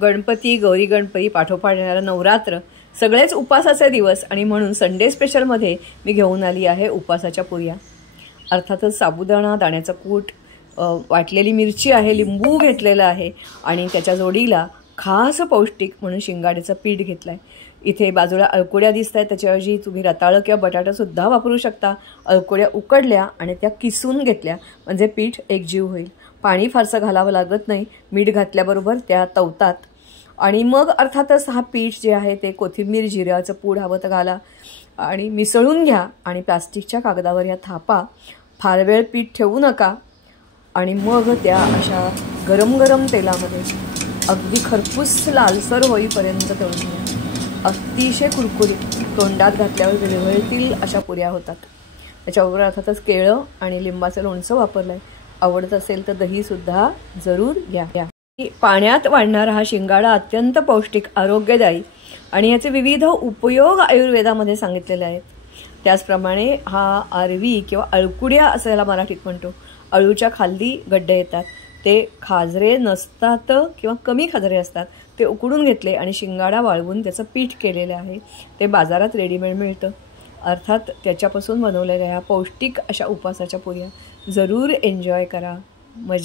गणपती, गौरी गणपती पाठोपाठ येणारं नवरात्र सगळेच उपासाचे दिवस आणि म्हणून संडे स्पेशलमध्ये मी घेऊन आली आहे उपासाच्या पुऱ्या। अर्थातच साबुदाणा, दाण्याचं कूट, वाटलेली मिरची आहे, लिंबू घेतलेला आहे आणि त्याच्या जोडीला खास पौष्टिक म्हणून शिंगाड्याचं पीठ घेतलं आहे। इथे बाजूला अळकुड्या दिसत आहेत, त्याच्याऐवजी तुम्ही रताळं किंवा बटाटासुद्धा वापरू शकता। अळकुड्या उकडल्या आणि त्या किसून घेतल्या म्हणजे पीठ एकजीव होईल। पाणी फारसं घालावं लागत नाही, मीठ घातल्याबरोबर त्या तवतात आणि मग अर्थातच हा पीठ जे आहे ते कोथिंबीर, जिऱ्याचं पूड हवं तर घाला आणि मिसळून घ्या आणि प्लास्टिकच्या कागदावर या थापा। फार वेळ पीठ ठेवू नका आणि मग त्या अशा गरम गरम तेलामध्ये अगदी खरपूस लालसर होईपर्यंत तळून घ्या। अतिशय कुरकुरीत, तोंडात घातल्यावर विरघळतील अशा पुऱ्या होतात। त्याच्याबरोबर अर्थातच केळं आणि लिंबाचं लोणचं वापरलं आहे। आवडत असेल तर दहीसुद्धा जरूर घ्या। पाण्यात वाढणारा हा शिंगाडा अत्यंत पौष्टिक, आरोग्यदायी आणि याचे विविध उपयोग आयुर्वेदामध्ये सांगितलेले आहेत। त्याचप्रमाणे हा आरवी किंवा अळकुड्या असं याला मराठीत म्हणतो। अळूच्या खाली गड्डे येतात, ते खाजरे नसतात किंवा कमी खाजरे असतात, ते उकडून घेतले आणि शिंगाडा वाळवून त्याचं पीठ केलेलं आहे। ते बाजारात रेडीमेड मिळतं। अर्थात त्याच्यापासून बनवलेल्या ह्या पौष्टिक अशा उपासाच्या पुऱ्या जरूर एन्जॉय करा, मजा